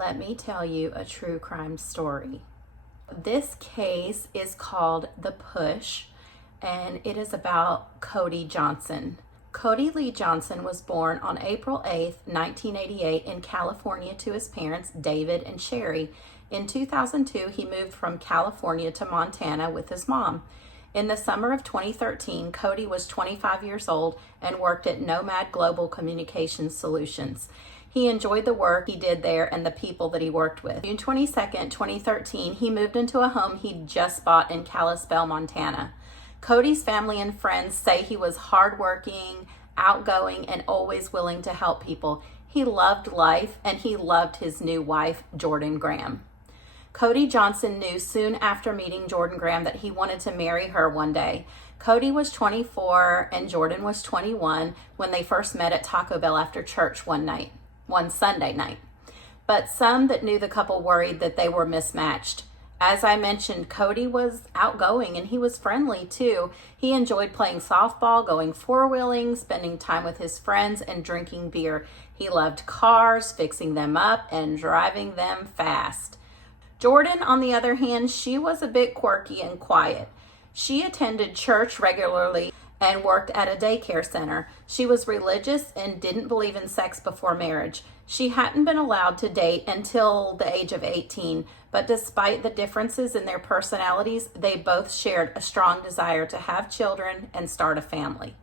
let me tell you a true crime story. This case is called The Push, and it is about Cody Johnson. Cody Lee Johnson was born on April 8th, 1988 in California to his parents, David and Sherry. In 2002, he moved from California to Montana with his mom. In the summer of 2013, Cody was 25 years old and worked at Nomad Global Communications Solutions. He enjoyed the work he did there and the people that he worked with. June 22nd, 2013, he moved into a home he'd just bought in Kalispell, Montana. Cody's family and friends say he was hardworking, outgoing, and always willing to help people. He loved life, and he loved his new wife, Jordan Graham. Cody Johnson knew soon after meeting Jordan Graham that he wanted to marry her one day. Cody was 24 and Jordan was 21 when they first met at Taco Bell after church one Sunday night. But some that knew the couple worried that they were mismatched. As I mentioned, Cody was outgoing and he was friendly too. He enjoyed playing softball, going four-wheeling, spending time with his friends, and drinking beer. He loved cars, fixing them up, and driving them fast. Jordan, on the other hand, she was a bit quirky and quiet. She attended church regularly and worked at a daycare center. She was religious and didn't believe in sex before marriage. She hadn't been allowed to date until the age of 18, but despite the differences in their personalities, they both shared a strong desire to have children and start a family.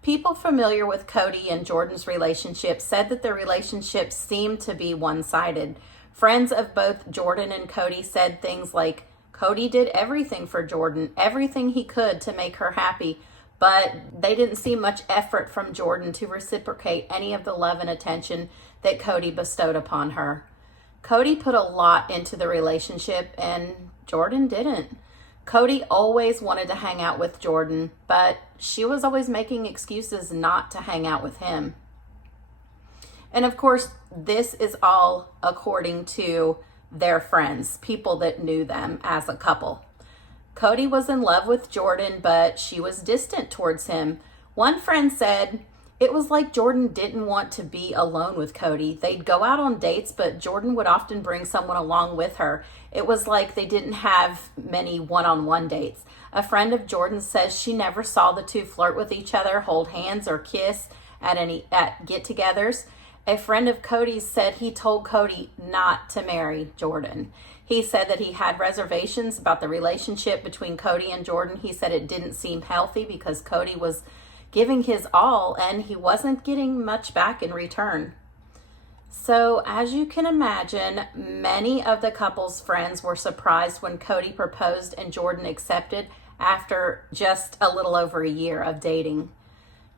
People familiar with Cody and Jordan's relationship said that the relationship seemed to be one-sided. Friends of both Jordan and Cody said things like, Cody did everything for Jordan, everything he could to make her happy, but they didn't see much effort from Jordan to reciprocate any of the love and attention that Cody bestowed upon her. Cody put a lot into the relationship and Jordan didn't. Cody always wanted to hang out with Jordan, but she was always making excuses not to hang out with him. And of course, this is all according to their friends, people that knew them as a couple. Cody was in love with Jordan, but she was distant towards him. One friend said it was like Jordan didn't want to be alone with Cody. They'd go out on dates, but Jordan would often bring someone along with her. It was like they didn't have many one-on-one dates. A friend of Jordan says she never saw the two flirt with each other, hold hands, or kiss at get-togethers. A friend of Cody's said he told Cody not to marry Jordan. He said that he had reservations about the relationship between Cody and Jordan. He said it didn't seem healthy because Cody was giving his all and he wasn't getting much back in return. So as you can imagine, many of the couple's friends were surprised when Cody proposed and Jordan accepted after just a little over a year of dating.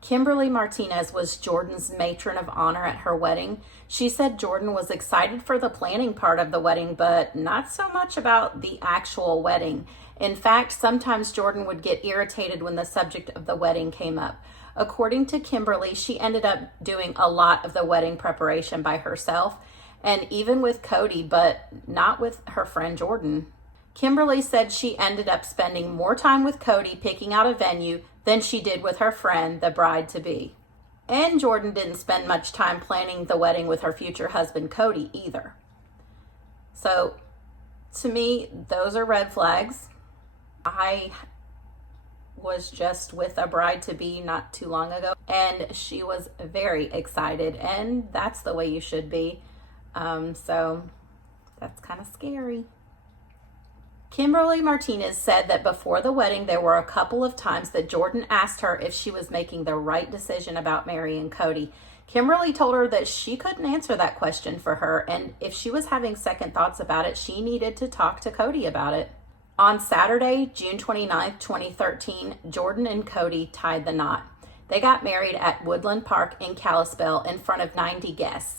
Kimberly Martinez was Jordan's matron of honor at her wedding. She said Jordan was excited for the planning part of the wedding, but not so much about the actual wedding. In fact, sometimes Jordan would get irritated when the subject of the wedding came up. According to Kimberly, she ended up doing a lot of the wedding preparation by herself, and even with Cody, but not with her friend Jordan. Kimberly said she ended up spending more time with Cody picking out a venue than she did with her friend, the bride-to-be. And Jordan didn't spend much time planning the wedding with her future husband, Cody, either. So, to me, those are red flags. I was just with a bride-to-be not too long ago, and she was very excited, and that's the way you should be. So, that's kind of scary. Kimberly Martinez said that before the wedding, there were a couple of times that Jordan asked her if she was making the right decision about marrying Cody. Kimberly told her that she couldn't answer that question for her, and if she was having second thoughts about it, she needed to talk to Cody about it. On Saturday, June 29th, 2013, Jordan and Cody tied the knot. They got married at Woodland Park in Kalispell in front of 90 guests.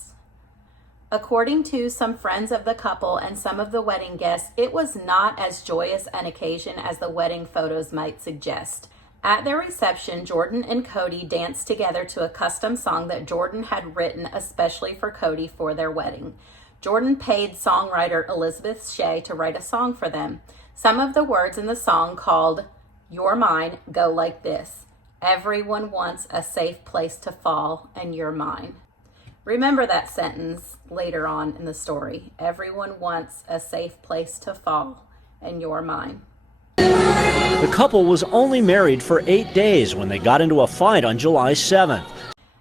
According to some friends of the couple and some of the wedding guests, it was not as joyous an occasion as the wedding photos might suggest. At their reception, Jordan and Cody danced together to a custom song that Jordan had written especially for Cody for their wedding. Jordan paid songwriter Elizabeth Shea to write a song for them. Some of the words in the song, called You're Mine, go like this: everyone wants a safe place to fall, and you're mine. Remember that sentence later on in the story. Everyone wants a safe place to fall, and you're mine. The couple was only married for 8 days when they got into a fight on July 7th.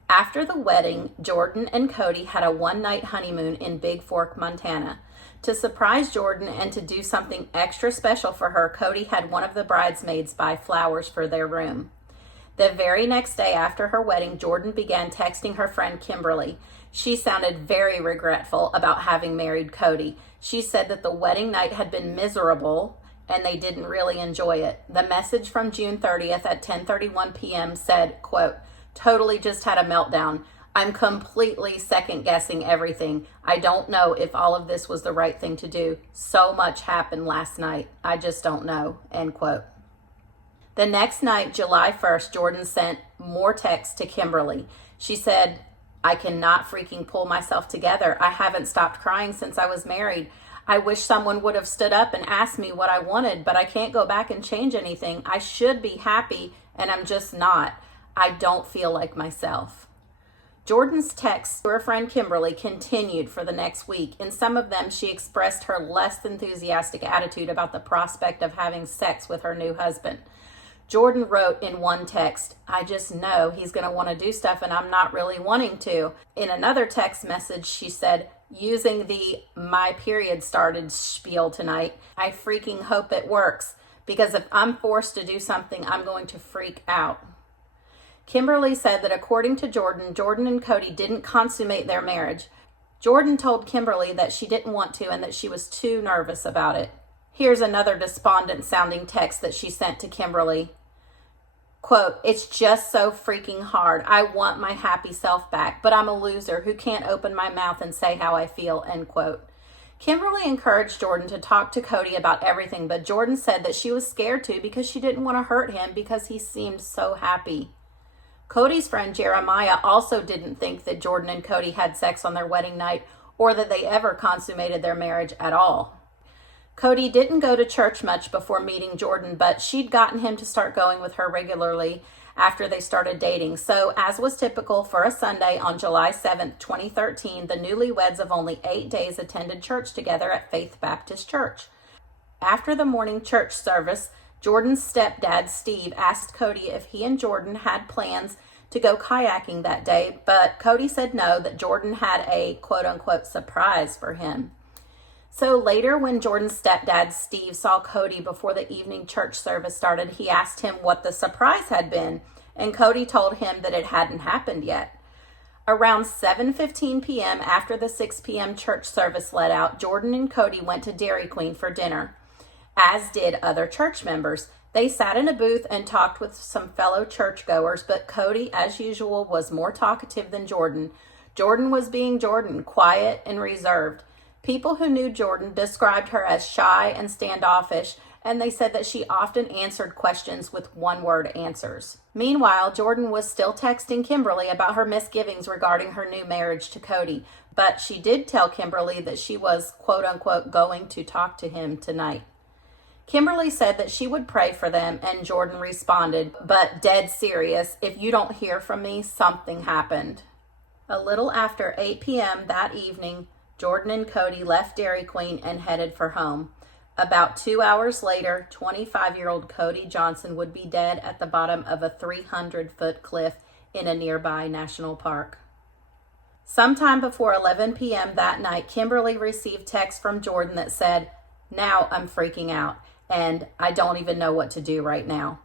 After the wedding, Jordan and Cody had a one-night honeymoon in Big Fork, Montana. To surprise Jordan and to do something extra special for her, Cody had one of the bridesmaids buy flowers for their room. The very next day after her wedding, Jordan began texting her friend Kimberly. She sounded very regretful about having married Cody. She said that the wedding night had been miserable and they didn't really enjoy it. The message from June 30th at 10:31 p.m. said, quote, "Totally just had a meltdown. I'm completely second guessing everything. I don't know if all of this was the right thing to do. So much happened last night. I just don't know," end quote. The next night, July 1st, Jordan sent more texts to Kimberly. She said, "I cannot freaking pull myself together. I haven't stopped crying since I was married. I wish someone would have stood up and asked me what I wanted, but I can't go back and change anything. I should be happy, and I'm just not. I don't feel like myself." Jordan's texts to her friend Kimberly continued for the next week. In some of them, she expressed her less enthusiastic attitude about the prospect of having sex with her new husband. Jordan wrote in one text, "I just know he's going to want to do stuff and I'm not really wanting to." In another text message, she said, using the "my period started" spiel tonight, "I freaking hope it works, because if I'm forced to do something, I'm going to freak out." Kimberly said that according to Jordan, Jordan and Cody didn't consummate their marriage. Jordan told Kimberly that she didn't want to and that she was too nervous about it. Here's another despondent sounding text that she sent to Kimberly. Quote, "It's just so freaking hard. I want my happy self back, but I'm a loser who can't open my mouth and say how I feel," end quote. Kimberly encouraged Jordan to talk to Cody about everything, but Jordan said that she was scared to because she didn't want to hurt him because he seemed so happy. Cody's friend Jeremiah also didn't think that Jordan and Cody had sex on their wedding night or that they ever consummated their marriage at all. Cody didn't go to church much before meeting Jordan, but she'd gotten him to start going with her regularly after they started dating. So, as was typical for a Sunday on July 7th, 2013, the newlyweds of only 8 days attended church together at Faith Baptist Church. After the morning church service, Jordan's stepdad, Steve, asked Cody if he and Jordan had plans to go kayaking that day, but Cody said no, that Jordan had a quote-unquote surprise for him. So later, when Jordan's stepdad, Steve, saw Cody before the evening church service started, he asked him what the surprise had been, and Cody told him that it hadn't happened yet. Around 7:15 p.m., after the 6 p.m. church service let out, Jordan and Cody went to Dairy Queen for dinner, as did other church members. They sat in a booth and talked with some fellow churchgoers, but Cody, as usual, was more talkative than Jordan. Jordan was being Jordan, quiet and reserved. People who knew Jordan described her as shy and standoffish, and they said that she often answered questions with one-word answers. Meanwhile, Jordan was still texting Kimberly about her misgivings regarding her new marriage to Cody, but she did tell Kimberly that she was, quote-unquote, going to talk to him tonight. Kimberly said that she would pray for them, and Jordan responded, "But dead serious, if you don't hear from me, something happened." A little after 8 p.m. that evening, Jordan and Cody left Dairy Queen and headed for home. About 2 hours later, 25-year-old Cody Johnson would be dead at the bottom of a 300-foot cliff in a nearby national park. Sometime before 11 p.m. that night, Kimberly received text from Jordan that said, "Now I'm freaking out, and I don't even know what to do right now."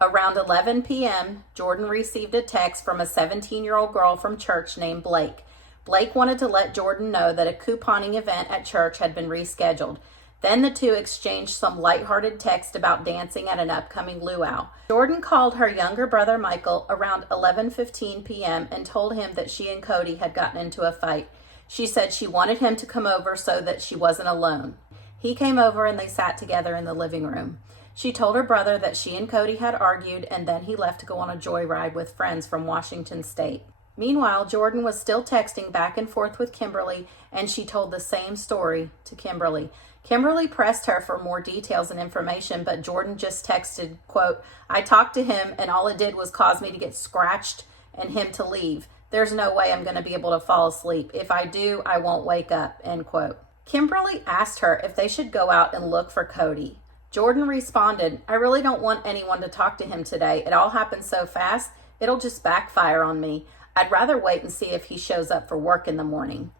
Around 11 p.m., Jordan received a text from a 17-year-old girl from church named Blake. Blake wanted to let Jordan know that a couponing event at church had been rescheduled. Then the two exchanged some lighthearted text about dancing at an upcoming luau. Jordan called her younger brother Michael around 11:15 p.m. and told him that she and Cody had gotten into a fight. She said she wanted him to come over so that she wasn't alone. He came over and they sat together in the living room. She told her brother that she and Cody had argued, and then he left to go on a joyride with friends from Washington State. Meanwhile, Jordan was still texting back and forth with Kimberly, and she told the same story to Kimberly. Kimberly pressed her for more details and information, but Jordan just texted, quote, "I talked to him, and all it did was cause me to get scratched and him to leave. There's no way I'm going to be able to fall asleep. If I do, I won't wake up, end quote. Kimberly asked her if they should go out and look for Cody. Jordan responded, I really don't want anyone to talk to him today. It all happened so fast, it'll just backfire on me. I'd rather wait and see if he shows up for work in the morning.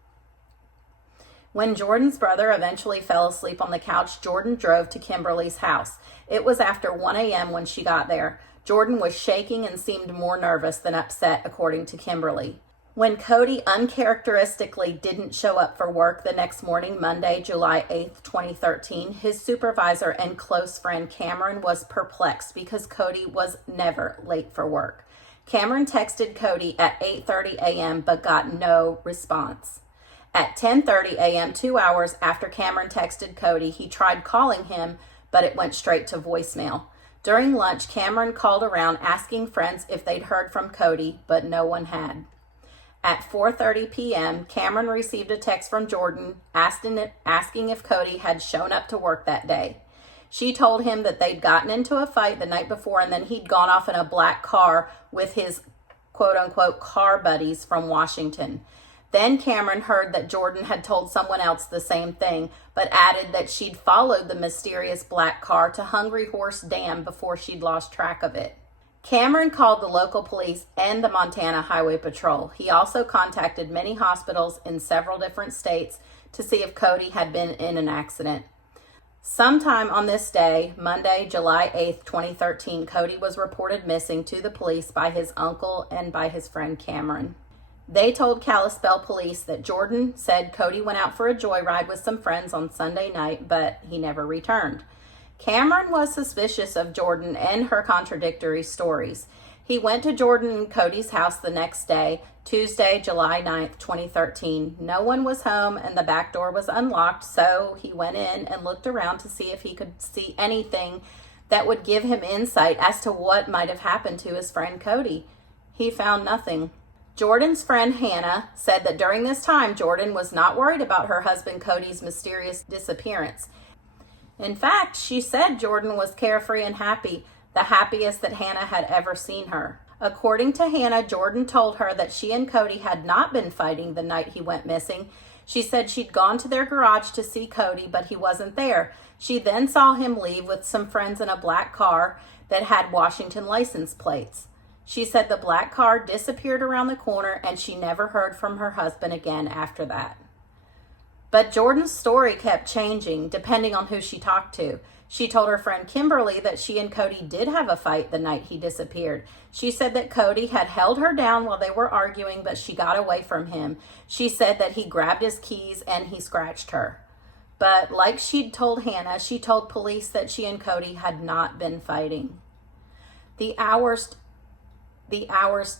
When Jordan's brother eventually fell asleep on the couch, Jordan drove to Kimberly's house. It was after 1 a.m. when she got there. Jordan was shaking and seemed more nervous than upset, according to Kimberly. When Cody uncharacteristically didn't show up for work the next morning, Monday, July 8th, 2013, his supervisor and close friend Cameron was perplexed because Cody was never late for work. Cameron texted Cody at 8:30 a.m. but got no response. At 10:30 a.m., 2 hours after Cameron texted Cody, he tried calling him, but it went straight to voicemail. During lunch, Cameron called around asking friends if they'd heard from Cody, but no one had. At 4:30 p.m., Cameron received a text from Jordan asking if Cody had shown up to work that day. She told him that they'd gotten into a fight the night before and then he'd gone off in a black car with his quote-unquote car buddies from Washington. Then Cameron heard that Jordan had told someone else the same thing, but added that she'd followed the mysterious black car to Hungry Horse Dam before she'd lost track of it. Cameron called the local police and the Montana Highway Patrol. He also contacted many hospitals in several different states to see if Cody had been in an accident. Sometime on this day, Monday, July 8th, 2013, Cody was reported missing to the police by his uncle and by his friend Cameron. They told Kalispell police that Jordan said Cody went out for a joyride with some friends on Sunday night, but he never returned. Cameron was suspicious of Jordan and her contradictory stories. He went to Jordan and Cody's house the next day, Tuesday, July 9th, 2013. No one was home and the back door was unlocked, so he went in and looked around to see if he could see anything that would give him insight as to what might have happened to his friend Cody. He found nothing. Jordan's friend Hannah said that during this time, Jordan was not worried about her husband Cody's mysterious disappearance. In fact, she said Jordan was carefree and happy, the happiest that Hannah had ever seen her. According to Hannah, Jordan told her that she and Cody had not been fighting the night he went missing. She said she'd gone to their garage to see Cody, but he wasn't there. She then saw him leave with some friends in a black car that had Washington license plates. She said the black car disappeared around the corner and she never heard from her husband again after that. But Jordan's story kept changing depending on who she talked to. She told her friend Kimberly that she and Cody did have a fight the night he disappeared. She said that Cody had held her down while they were arguing, but she got away from him. She said that he grabbed his keys and he scratched her. But like she'd told Hannah, she told police that she and Cody had not been fighting. The hours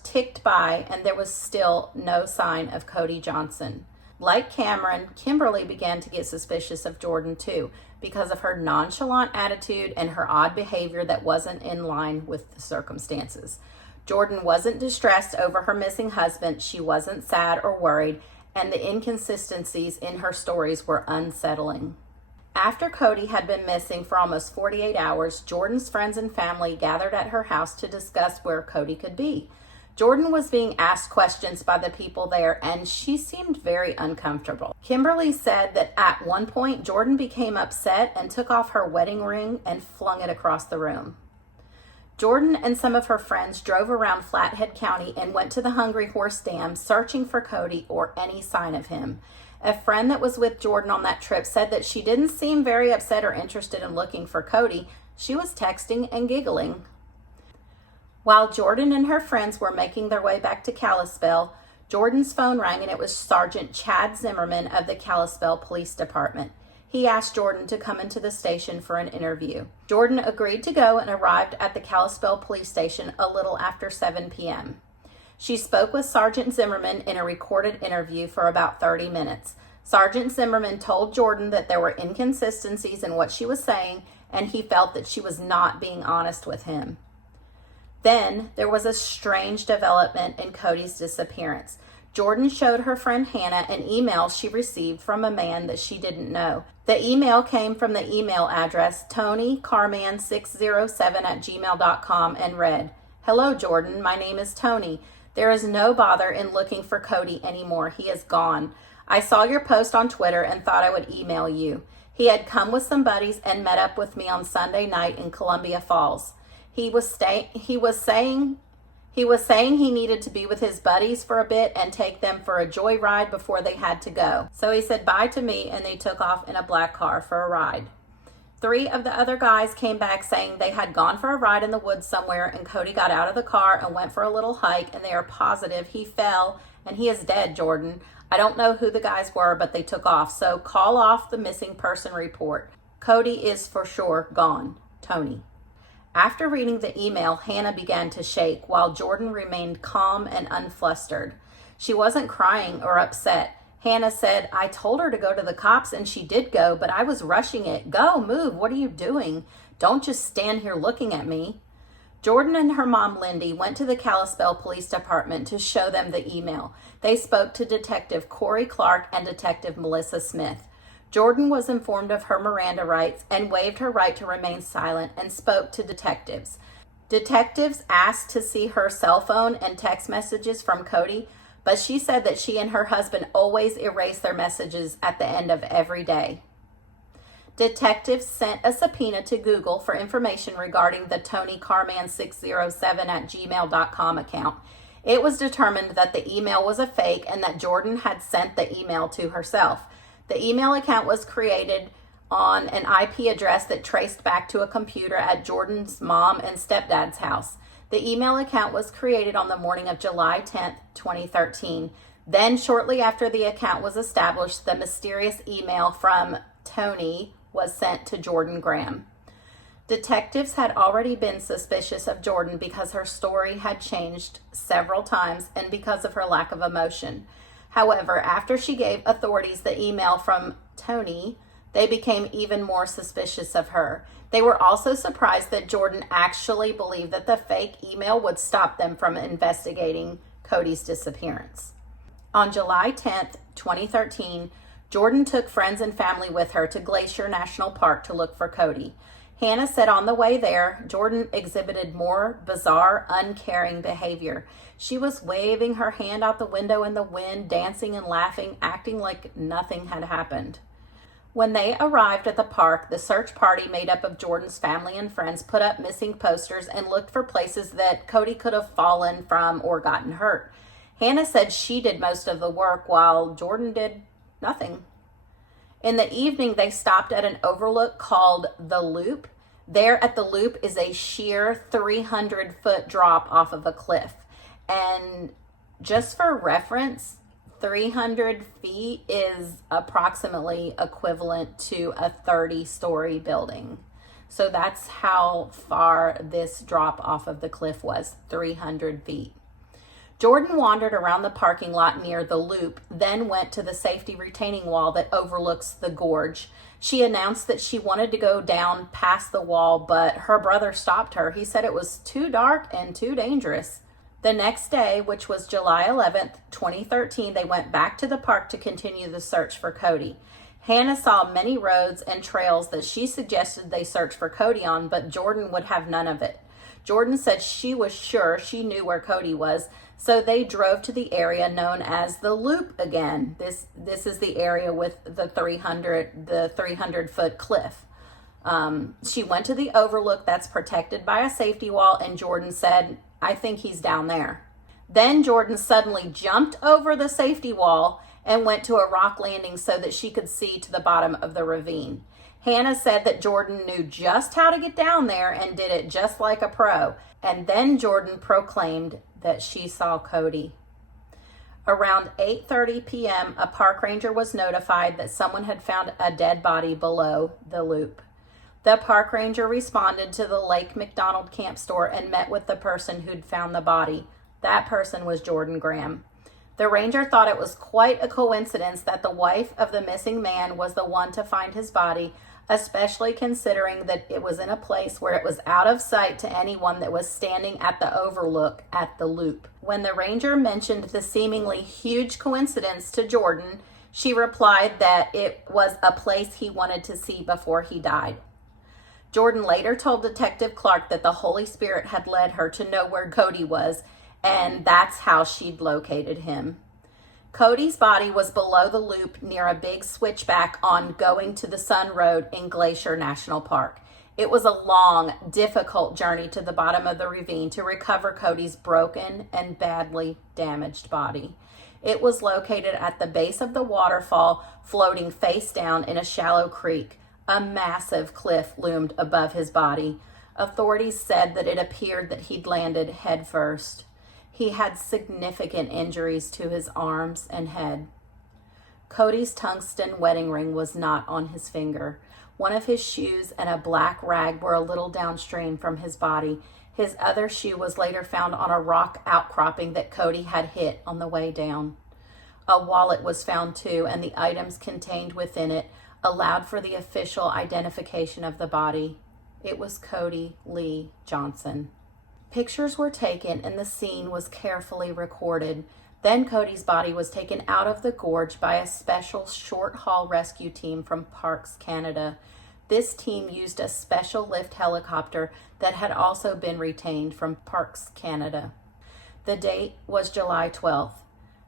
ticked by and there was still no sign of Cody Johnson. Like Cameron, Kimberly began to get suspicious of Jordan too because of her nonchalant attitude and her odd behavior that wasn't in line with the circumstances. Jordan wasn't distressed over her missing husband, she wasn't sad or worried, and the inconsistencies in her stories were unsettling. After Cody had been missing for almost 48 hours, Jordan's friends and family gathered at her house to discuss where Cody could be. Jordan was being asked questions by the people there, and she seemed very uncomfortable. Kimberly said that at one point, Jordan became upset and took off her wedding ring and flung it across the room. Jordan and some of her friends drove around Flathead County and went to the Hungry Horse Dam searching for Cody or any sign of him. A friend that was with Jordan on that trip said that she didn't seem very upset or interested in looking for Cody. She was texting and giggling. While Jordan and her friends were making their way back to Kalispell, Jordan's phone rang and it was Sergeant Chad Zimmerman of the Kalispell Police Department. He asked Jordan to come into the station for an interview. Jordan agreed to go and arrived at the Kalispell Police Station a little after 7 p.m. She spoke with Sergeant Zimmerman in a recorded interview for about 30 minutes. Sergeant Zimmerman told Jordan that there were inconsistencies in what she was saying and he felt that she was not being honest with him. Then there was a strange development in Cody's disappearance. Jordan showed her friend Hannah an email she received from a man that she didn't know. The email came from the email address TonyCarman607@gmail.com and read, "Hello, Jordan. My name is Tony. There is no bother in looking for Cody anymore. He is gone. I saw your post on Twitter and thought I would email you. He had come with some buddies and met up with me on Sunday night in Columbia Falls. He was saying he needed to be with his buddies for a bit and take them for a joyride before they had to go. So he said bye to me and they took off in a black car for a ride. 3 of the other guys came back saying they had gone for a ride in the woods somewhere and Cody got out of the car and went for a little hike and they are positive he fell and he is dead, Jordan. I don't know who the guys were, but they took off. So call off the missing person report. Cody is for sure gone. Tony. After reading the email, Hannah began to shake while Jordan remained calm and unflustered. She wasn't crying or upset. Hannah said, I told her to go to the cops and she did go, but I was rushing it. Go, move. What are you doing? Don't just stand here looking at me. Jordan and her mom, Lindy, went to the Kalispell Police Department to show them the email. They spoke to Detective Corey Clark and Detective Melissa Smith. Jordan was informed of her Miranda rights and waived her right to remain silent and spoke to detectives. Detectives asked to see her cell phone and text messages from Cody, but she said that she and her husband always erase their messages at the end of every day. Detectives sent a subpoena to Google for information regarding the TonyCarman607@gmail.com account. It was determined that the email was a fake and that Jordan had sent the email to herself. The email account was created on an IP address that traced back to a computer at Jordan's mom and stepdad's house. The email account was created on the morning of July 10th, 2013. Then, shortly after the account was established, the mysterious email from Tony was sent to Jordan Graham. Detectives had already been suspicious of Jordan because her story had changed several times and because of her lack of emotion. However, after she gave authorities the email from Tony, they became even more suspicious of her. They were also surprised that Jordan actually believed that the fake email would stop them from investigating Cody's disappearance. On July 10th, 2013, Jordan took friends and family with her to Glacier National Park to look for Cody. Hannah said on the way there, Jordan exhibited more bizarre, uncaring behavior. She was waving her hand out the window in the wind, dancing and laughing, acting like nothing had happened. When they arrived at the park, the search party made up of Jordan's family and friends put up missing posters and looked for places that Cody could have fallen from or gotten hurt. Hannah said she did most of the work while Jordan did nothing. In the evening, they stopped at an overlook called The Loop. There at The Loop is a sheer 300-foot drop off of a cliff. And just for reference, 300 feet is approximately equivalent to a 30-story building. So that's how far this drop off of the cliff was, 300 feet. Jordan wandered around the parking lot near the loop, then went to the safety retaining wall that overlooks the gorge. She announced that she wanted to go down past the wall, but her brother stopped her. He said it was too dark and too dangerous. The next day, which was July 11th, 2013, they went back to the park to continue the search for Cody. Hannah saw many roads and trails that she suggested they search for Cody on, but Jordan would have none of it. Jordan said she was sure she knew where Cody was, so they drove to the area known as the Loop again. This is the area with the 300-foot cliff. She went to the overlook that's protected by a safety wall, and Jordan said, I think he's down there. Then Jordan suddenly jumped over the safety wall and went to a rock landing so that she could see to the bottom of the ravine. Hannah said that Jordan knew just how to get down there and did it just like a pro. And then Jordan proclaimed that she saw Cody. Around 8:30 p.m., a park ranger was notified that someone had found a dead body below the loop. The park ranger responded to the Lake McDonald camp store and met with the person who'd found the body. That person was Jordan Graham. The ranger thought it was quite a coincidence that the wife of the missing man was the one to find his body, especially considering that it was in a place where it was out of sight to anyone that was standing at the overlook at the loop. When the ranger mentioned the seemingly huge coincidence to Jordan, she replied that it was a place he wanted to see before he died. Jordan later told Detective Clark that the Holy Spirit had led her to know where Cody was, and that's how she'd located him. Cody's body was below the loop near a big switchback on Going to the Sun Road in Glacier National Park. It was a long, difficult journey to the bottom of the ravine to recover Cody's broken and badly damaged body. It was located at the base of the waterfall, floating face down in a shallow creek. A massive cliff loomed above his body. Authorities said that it appeared that he'd landed head first. He had significant injuries to his arms and head. Cody's tungsten wedding ring was not on his finger. One of his shoes and a black rag were a little downstream from his body. His other shoe was later found on a rock outcropping that Cody had hit on the way down. A wallet was found too, and the items contained within it allowed for the official identification of the body. It was Cody Lee Johnson. Pictures were taken and the scene was carefully recorded. Then Cody's body was taken out of the gorge by a special short-haul rescue team from Parks Canada. This team used a special lift helicopter that had also been retained from Parks Canada. The date was July 12th.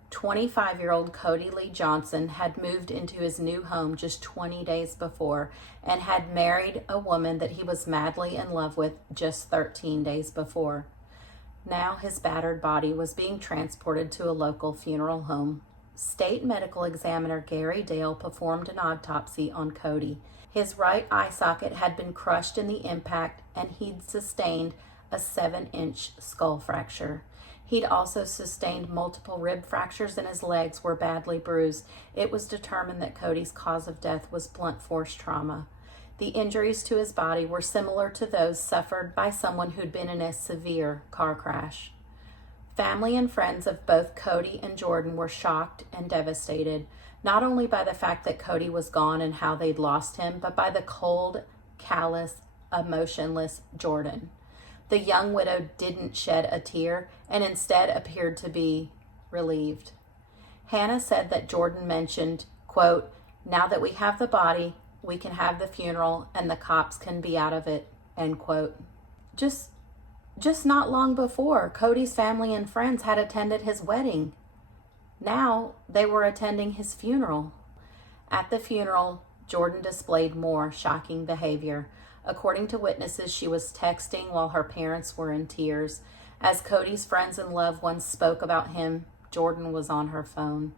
25-year-old Cody Lee Johnson had moved into his new home just 20 days before and had married a woman that he was madly in love with just 13 days before. Now his battered body was being transported to a local funeral home. State medical examiner Gary Dale performed an autopsy on Cody. His right eye socket had been crushed in the impact and he'd sustained a 7-inch skull fracture. He'd also sustained multiple rib fractures and his legs were badly bruised. It was determined that Cody's cause of death was blunt force trauma. The injuries to his body were similar to those suffered by someone who'd been in a severe car crash. Family and friends of both Cody and Jordan were shocked and devastated, not only by the fact that Cody was gone and how they'd lost him, but by the cold, callous, emotionless Jordan. The young widow didn't shed a tear and instead appeared to be relieved. Hannah said that Jordan mentioned, quote, "Now that we have the body, we can have the funeral and the cops can be out of it," end quote. Just not long before, Cody's family and friends had attended his wedding. Now they were attending his funeral. At the funeral, Jordan displayed more shocking behavior. According to witnesses, she was texting while her parents were in tears. As Cody's friends and loved ones spoke about him, Jordan was on her phone.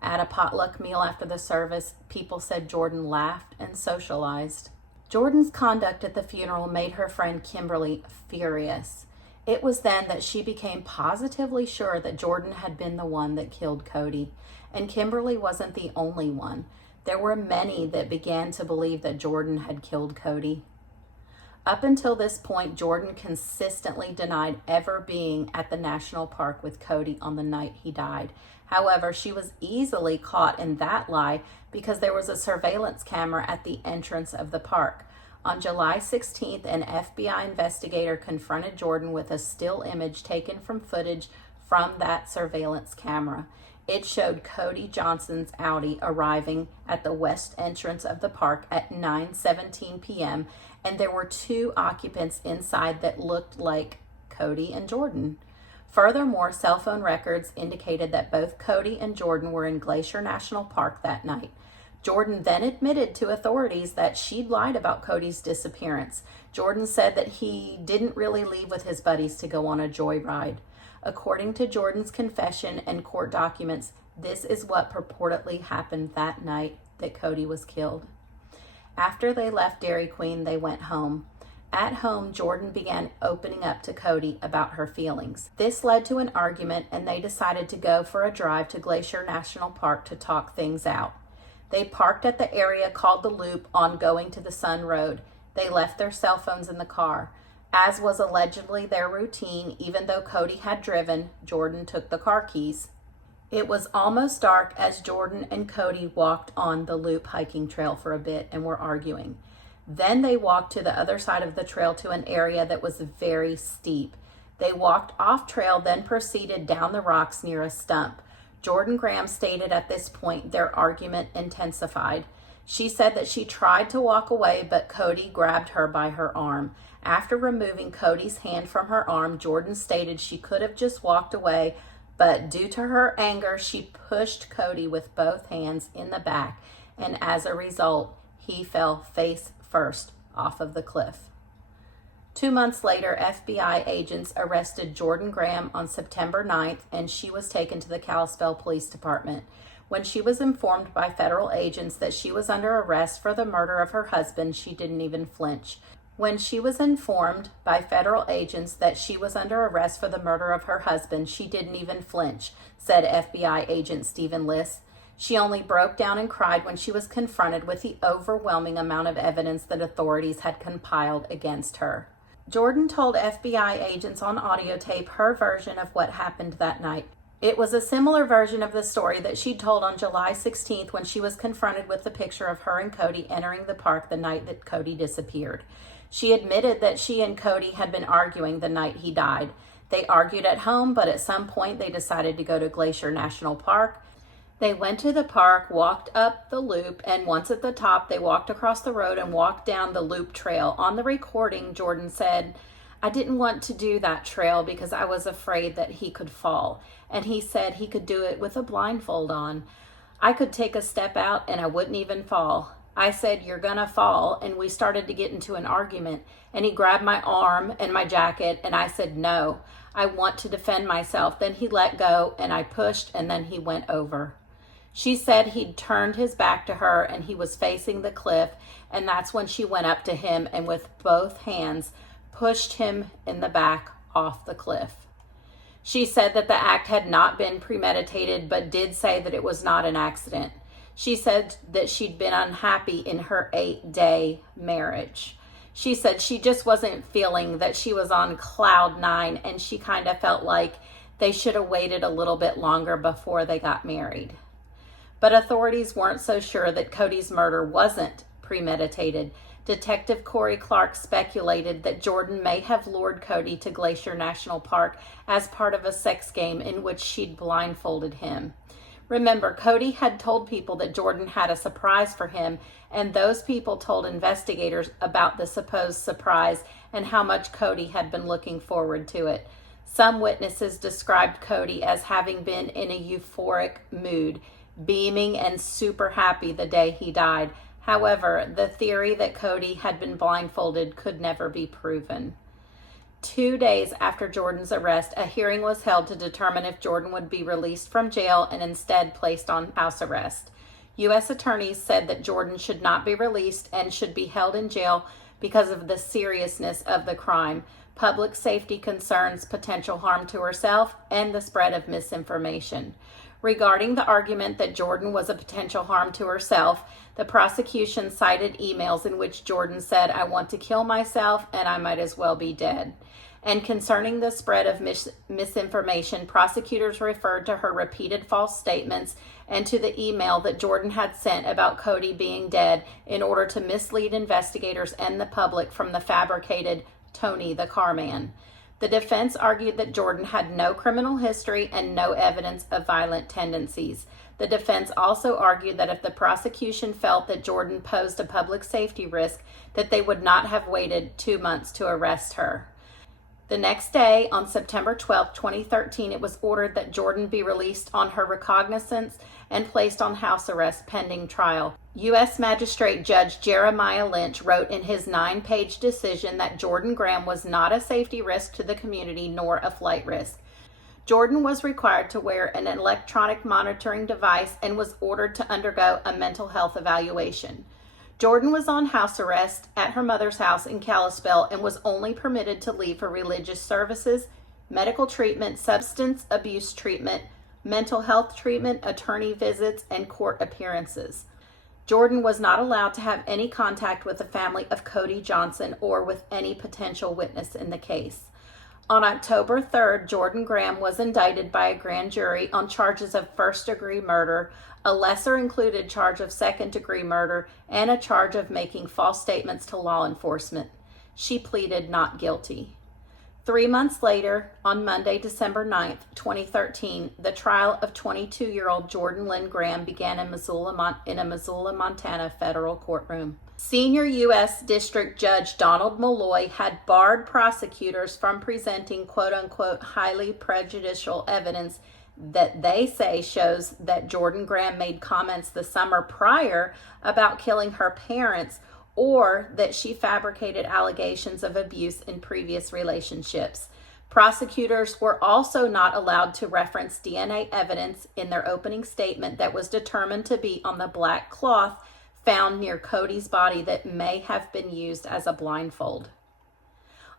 At a potluck meal after the service, people said Jordan laughed and socialized. Jordan's conduct at the funeral made her friend Kimberly furious. It was then that she became positively sure that Jordan had been the one that killed Cody. And Kimberly wasn't the only one. There were many that began to believe that Jordan had killed Cody. Up until this point, Jordan consistently denied ever being at the national park with Cody on the night he died. However, she was easily caught in that lie because there was a surveillance camera at the entrance of the park. On July 16th, an FBI investigator confronted Jordan with a still image taken from footage from that surveillance camera. It showed Cody Johnson's Audi arriving at the west entrance of the park at 9:17 p.m., and there were 2 occupants inside that looked like Cody and Jordan. Furthermore, cell phone records indicated that both Cody and Jordan were in Glacier National Park that night. Jordan then admitted to authorities that she'd lied about Cody's disappearance. Jordan said that he didn't really leave with his buddies to go on a joyride. According to Jordan's confession and court documents, this is what purportedly happened that night that Cody was killed. After they left Dairy Queen, they went home. At home, Jordan began opening up to Cody about her feelings. This led to an argument, and they decided to go for a drive to Glacier National Park to talk things out. They parked at the area called the Loop on Going to the Sun Road. They left their cell phones in the car. As was allegedly their routine, even though Cody had driven, Jordan took the car keys. It was almost dark as Jordan and Cody walked on the Loop hiking trail for a bit and were arguing. Then they walked to the other side of the trail to an area that was very steep. They walked off trail, then proceeded down the rocks near a stump. Jordan Graham stated at this point their argument intensified. She said that she tried to walk away, but Cody grabbed her by her arm. After removing Cody's hand from her arm, Jordan stated she could have just walked away, but due to her anger, she pushed Cody with both hands in the back, and as a result, he fell face first off of the cliff. 2 months later, FBI agents arrested Jordan Graham on September 9th, and she was taken to the Kalispell Police Department. When she was informed by federal agents that she was under arrest for the murder of her husband, she didn't even flinch. When she was informed by federal agents that she was under arrest for the murder of her husband, she didn't even flinch, said FBI agent Stephen Liss. She only broke down and cried when she was confronted with the overwhelming amount of evidence that authorities had compiled against her. Jordan told FBI agents on audio tape her version of what happened that night. It was a similar version of the story that she told on July 16th when she was confronted with the picture of her and Cody entering the park the night that Cody disappeared. She admitted that she and Cody had been arguing the night he died. They argued at home, but at some point they decided to go to Glacier National Park. They went to the park, walked up the loop, and once at the top, they walked across the road and walked down the loop trail. On the recording, Jordan said, "I didn't want to do that trail because I was afraid that he could fall." And he said he could do it with a blindfold on. "I could take a step out and I wouldn't even fall. I said, 'You're gonna fall,' and we started to get into an argument, and he grabbed my arm and my jacket, and I said, 'No, I want to defend myself.' Then he let go, and I pushed, and then he went over." She said he'd turned his back to her, and he was facing the cliff, and that's when she went up to him and with both hands pushed him in the back off the cliff. She said that the act had not been premeditated, but did say that it was not an accident. She said that she'd been unhappy in her 8-day marriage. She said she just wasn't feeling that she was on cloud nine, and she kind of felt like they should have waited a little bit longer before they got married. But authorities weren't so sure that Cody's murder wasn't premeditated. Detective Corey Clark speculated that Jordan may have lured Cody to Glacier National Park as part of a sex game in which she'd blindfolded him. Remember, Cody had told people that Jordan had a surprise for him, and those people told investigators about the supposed surprise and how much Cody had been looking forward to it. Some witnesses described Cody as having been in a euphoric mood, beaming and super happy the day he died. However, the theory that Cody had been blindfolded could never be proven. 2 days after Jordan's arrest, a hearing was held to determine if Jordan would be released from jail and instead placed on house arrest. U.S. attorneys said that Jordan should not be released and should be held in jail because of the seriousness of the crime, public safety concerns, potential harm to herself, and the spread of misinformation. Regarding the argument that Jordan was a potential harm to herself, the prosecution cited emails in which Jordan said, "I want to kill myself and I might as well be dead." And concerning the spread of misinformation, prosecutors referred to her repeated false statements and to the email that Jordan had sent about Cody being dead in order to mislead investigators and the public from the fabricated Tony the car man. The defense argued that Jordan had no criminal history and no evidence of violent tendencies. The defense also argued that if the prosecution felt that Jordan posed a public safety risk, that they would not have waited 2 months to arrest her. The next day, on September 12, 2013, it was ordered that Jordan be released on her recognizance and placed on house arrest pending trial. U.S. Magistrate Judge Jeremiah Lynch wrote in his 9-page decision that Jordan Graham was not a safety risk to the community nor a flight risk. Jordan was required to wear an electronic monitoring device and was ordered to undergo a mental health evaluation. Jordan was on house arrest at her mother's house in Kalispell and was only permitted to leave for religious services, medical treatment, substance abuse treatment, mental health treatment, attorney visits, and court appearances. Jordan was not allowed to have any contact with the family of Cody Johnson or with any potential witness in the case. On October 3rd, Jordan Graham was indicted by a grand jury on charges of first-degree murder, a lesser-included charge of second-degree murder, and a charge of making false statements to law enforcement. She pleaded not guilty. 3 months later, on Monday, December 9th, 2013, the trial of 22-year-old Jordan Lynn Graham began in a Missoula, Montana federal courtroom. Senior U.S. District Judge Donald Malloy had barred prosecutors from presenting quote-unquote highly prejudicial evidence that they say shows that Jordan Graham made comments the summer prior about killing her parents, or that she fabricated allegations of abuse in previous relationships. Prosecutors were also not allowed to reference DNA evidence in their opening statement that was determined to be on the black cloth found near Cody's body that may have been used as a blindfold.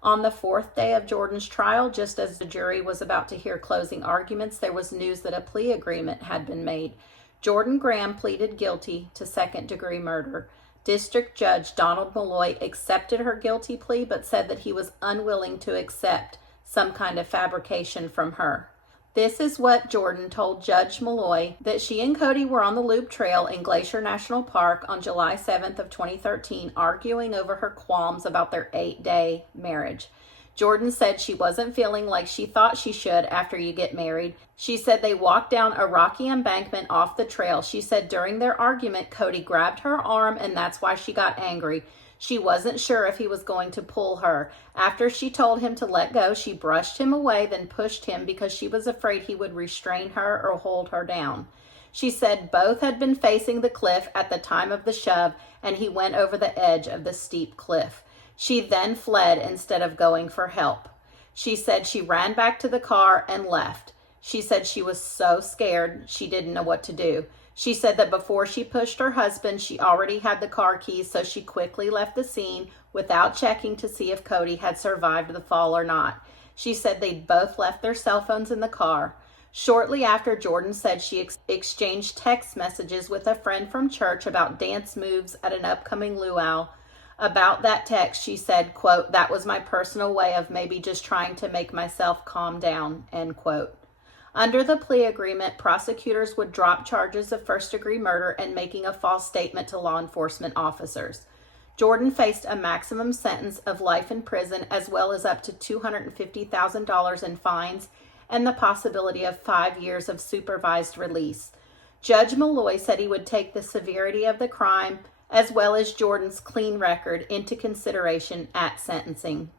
On the fourth day of Jordan's trial, just as the jury was about to hear closing arguments, there was news that a plea agreement had been made. Jordan Graham pleaded guilty to second-degree murder. District Judge Donald Malloy accepted her guilty plea, but said that he was unwilling to accept some kind of fabrication from her. This is what Jordan told Judge Malloy, that she and Cody were on the Loop Trail in Glacier National Park on July 7th of 2013, arguing over her qualms about their 8-day marriage. Jordan said she wasn't feeling like she thought she should after you get married. She said they walked down a rocky embankment off the trail. She said during their argument, Cody grabbed her arm and that's why she got angry. She wasn't sure if he was going to pull her. After she told him to let go, she brushed him away, then pushed him because she was afraid he would restrain her or hold her down. She said both had been facing the cliff at the time of the shove and he went over the edge of the steep cliff. She then fled instead of going for help. She said she ran back to the car and left. She said she was so scared she didn't know what to do. She said that before she pushed her husband, she already had the car keys, so she quickly left the scene without checking to see if Cody had survived the fall or not. She said they'd both left their cell phones in the car. Shortly after, Jordan said she exchanged text messages with a friend from church about dance moves at an upcoming luau. About that text, she said, quote, "That was my personal way of maybe just trying to make myself calm down," end quote. Under the plea agreement, prosecutors would drop charges of first-degree murder and making a false statement to law enforcement officers. Jordan faced a maximum sentence of life in prison, as well as up to $250,000 in fines and the possibility of 5 years of supervised release. Judge Malloy said he would take the severity of the crime as well as Jordan's clean record into consideration at sentencing.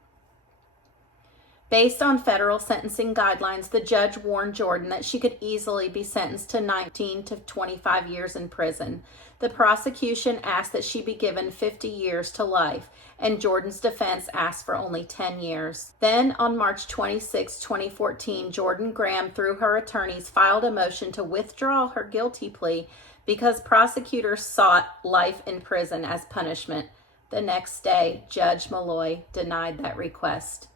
Based on federal sentencing guidelines, the judge warned Jordan that she could easily be sentenced to 19 to 25 years in prison. The prosecution asked that she be given 50 years to life, and Jordan's defense asked for only 10 years. Then, on March 26, 2014, Jordan Graham, through her attorneys, filed a motion to withdraw her guilty plea because prosecutors sought life in prison as punishment. The next day, Judge Malloy denied that request.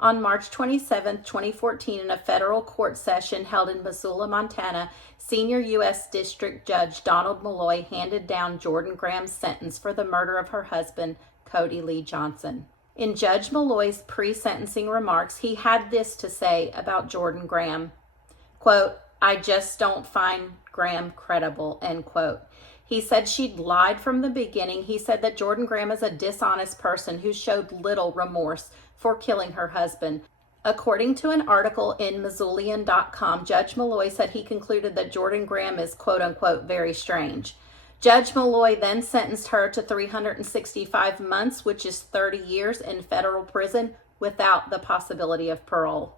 On March 27, 2014, in a federal court session held in Missoula, Montana, Senior U.S. District Judge Donald Malloy handed down Jordan Graham's sentence for the murder of her husband, Cody Lee Johnson. In Judge Malloy's pre-sentencing remarks, he had this to say about Jordan Graham, quote, "I just don't find Graham credible," end quote. He said she'd lied from the beginning. He said that Jordan Graham is a dishonest person who showed little remorse for killing her husband. According to an article in Missoulian.com, Judge Malloy said he concluded that Jordan Graham is quote-unquote very strange. Judge Malloy then sentenced her to 365 months, which is 30 years in federal prison without the possibility of parole.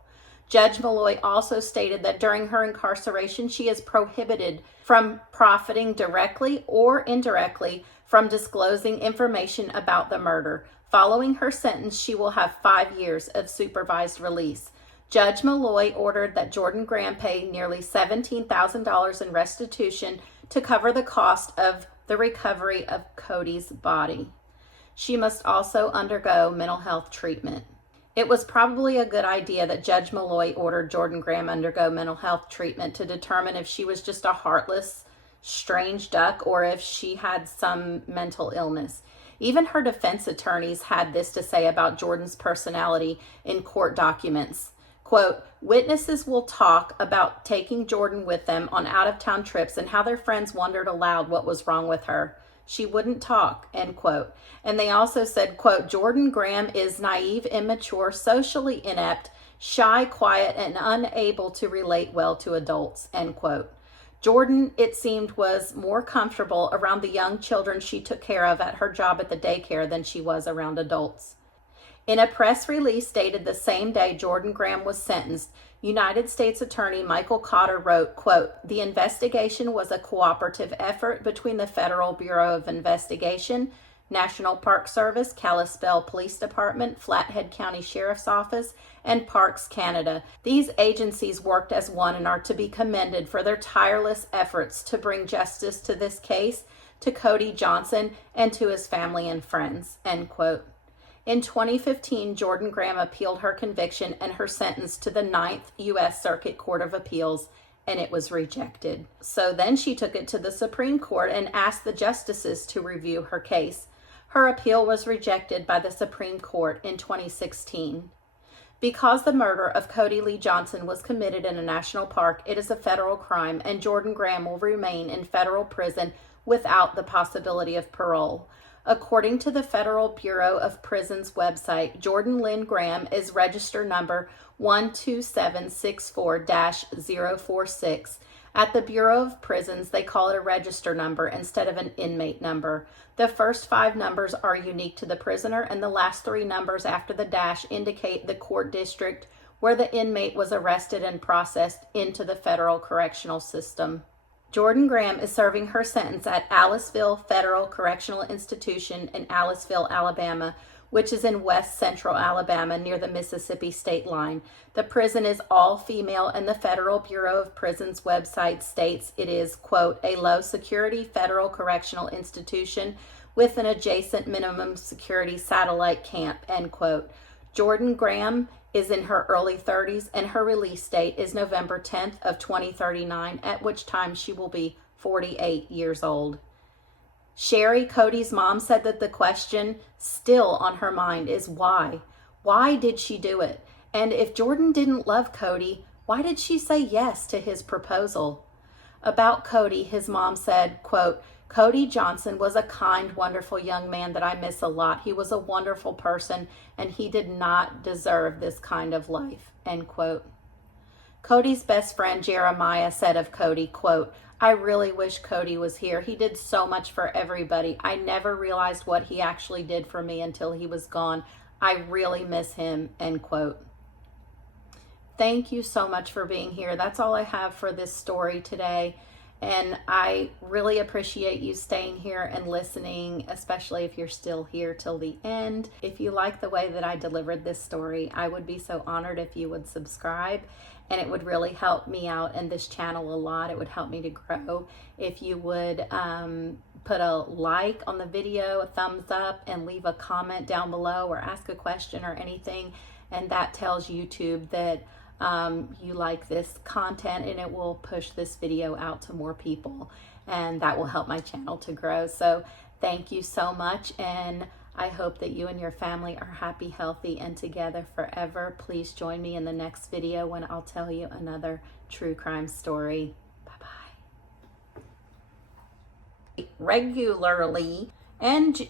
Judge Malloy also stated that during her incarceration, she is prohibited from profiting directly or indirectly from disclosing information about the murder. Following her sentence, she will have 5 years of supervised release. Judge Malloy ordered that Jordan Graham pay nearly $17,000 in restitution to cover the cost of the recovery of Cody's body. She must also undergo mental health treatment. It was probably a good idea that Judge Malloy ordered Jordan Graham undergo mental health treatment to determine if she was just a heartless, strange duck or if she had some mental illness. Even her defense attorneys had this to say about Jordan's personality in court documents. Quote, "Witnesses will talk about taking Jordan with them on out-of-town trips and how their friends wondered aloud what was wrong with her. She wouldn't talk, end quote. And they also said, quote, Jordan Graham is naive, immature, socially inept, shy, quiet, and unable to relate well to adults, end quote. Jordan, it seemed, was more comfortable around the young children she took care of at her job at the daycare than she was around adults. In a press release dated the same day Jordan Graham was sentenced, United States Attorney Michael Cotter wrote, quote, the investigation was a cooperative effort between the Federal Bureau of Investigation, National Park Service, Kalispell Police Department, Flathead County Sheriff's Office, and Parks Canada. These agencies worked as one and are to be commended for their tireless efforts to bring justice to this case, to Cody Johnson, and to his family and friends, end quote. In 2015, Jordan Graham appealed her conviction and her sentence to the 9th U.S. Circuit Court of Appeals, and it was rejected. So then she took it to the Supreme Court and asked the justices to review her case. Her appeal was rejected by the Supreme Court in 2016. Because the murder of Cody Lee Johnson was committed in a national park, it is a federal crime, and Jordan Graham will remain in federal prison without the possibility of parole. According to the Federal Bureau of Prisons website, Jordan Lynn Graham is register number 12764-046. At the Bureau of Prisons, they call it a register number instead of an inmate number. The first 5 numbers are unique to the prisoner, and the last 3 numbers after the dash indicate the court district where the inmate was arrested and processed into the federal correctional system. Jordan Graham is serving her sentence at Aliceville Federal Correctional Institution in Aliceville, Alabama, which is in west central Alabama near the Mississippi state line. The prison is all female, and the Federal Bureau of Prisons website states it is, quote, a low security federal correctional institution with an adjacent minimum security satellite camp, end quote. Jordan Graham is in her early 30s, and her release date is November 10th of 2039, at which time she will be 48 years old. Sherry, Cody's mom, said that the question still on her mind is why? Why did she do it? And if Jordan didn't love Cody, why did she say yes to his proposal? About Cody, his mom said, quote, Cody Johnson was a kind, wonderful young man that I miss a lot. He was a wonderful person, and he did not deserve this kind of life, end quote. Cody's best friend Jeremiah said of Cody, quote, I really wish Cody was here. He did so much for everybody. I never realized what he actually did for me until he was gone. I really miss him, end quote. Thank you so much for being here. That's all I have for this story today. And I really appreciate you staying here and listening, especially if you're still here till the end. If you like the way that I delivered this story, I would be so honored if you would subscribe, and it would really help me out and this channel a lot. It would help me to grow. If you would put a like on the video, a thumbs up, and leave a comment down below or ask a question or anything, and that tells YouTube that you like this content, and it will push this video out to more people, and that will help my channel to grow. So thank you so much, and I hope that you and your family are happy, healthy, and together forever. Please join me in the next video when I'll tell you another true crime story. Bye-bye. Regularly, and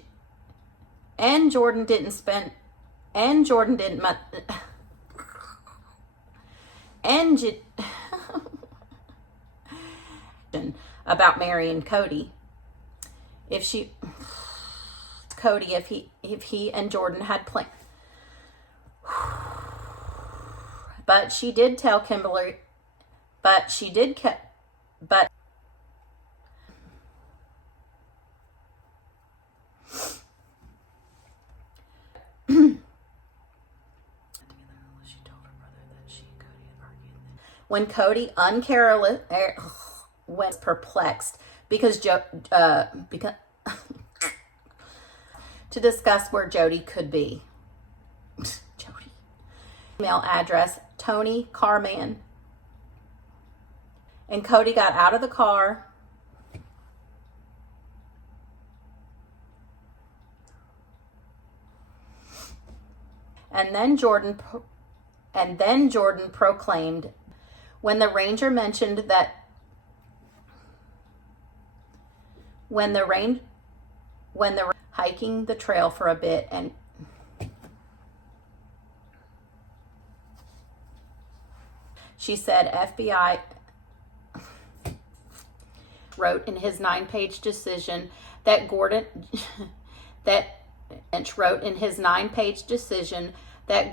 Jordan didn't spend, and Jordan didn't about marrying Cody. If he and Jordan had planned. But she did tell Kimberly, when Cody was perplexed because to discuss where Jody could be. Jody. Email address, Tony Carman. And Cody got out of the car. And then Jordan proclaimed, when the ranger mentioned that, when the when they were hiking the trail for a bit, and she said FBI wrote in his 9-page decision that Gordon wrote in his 9-page decision that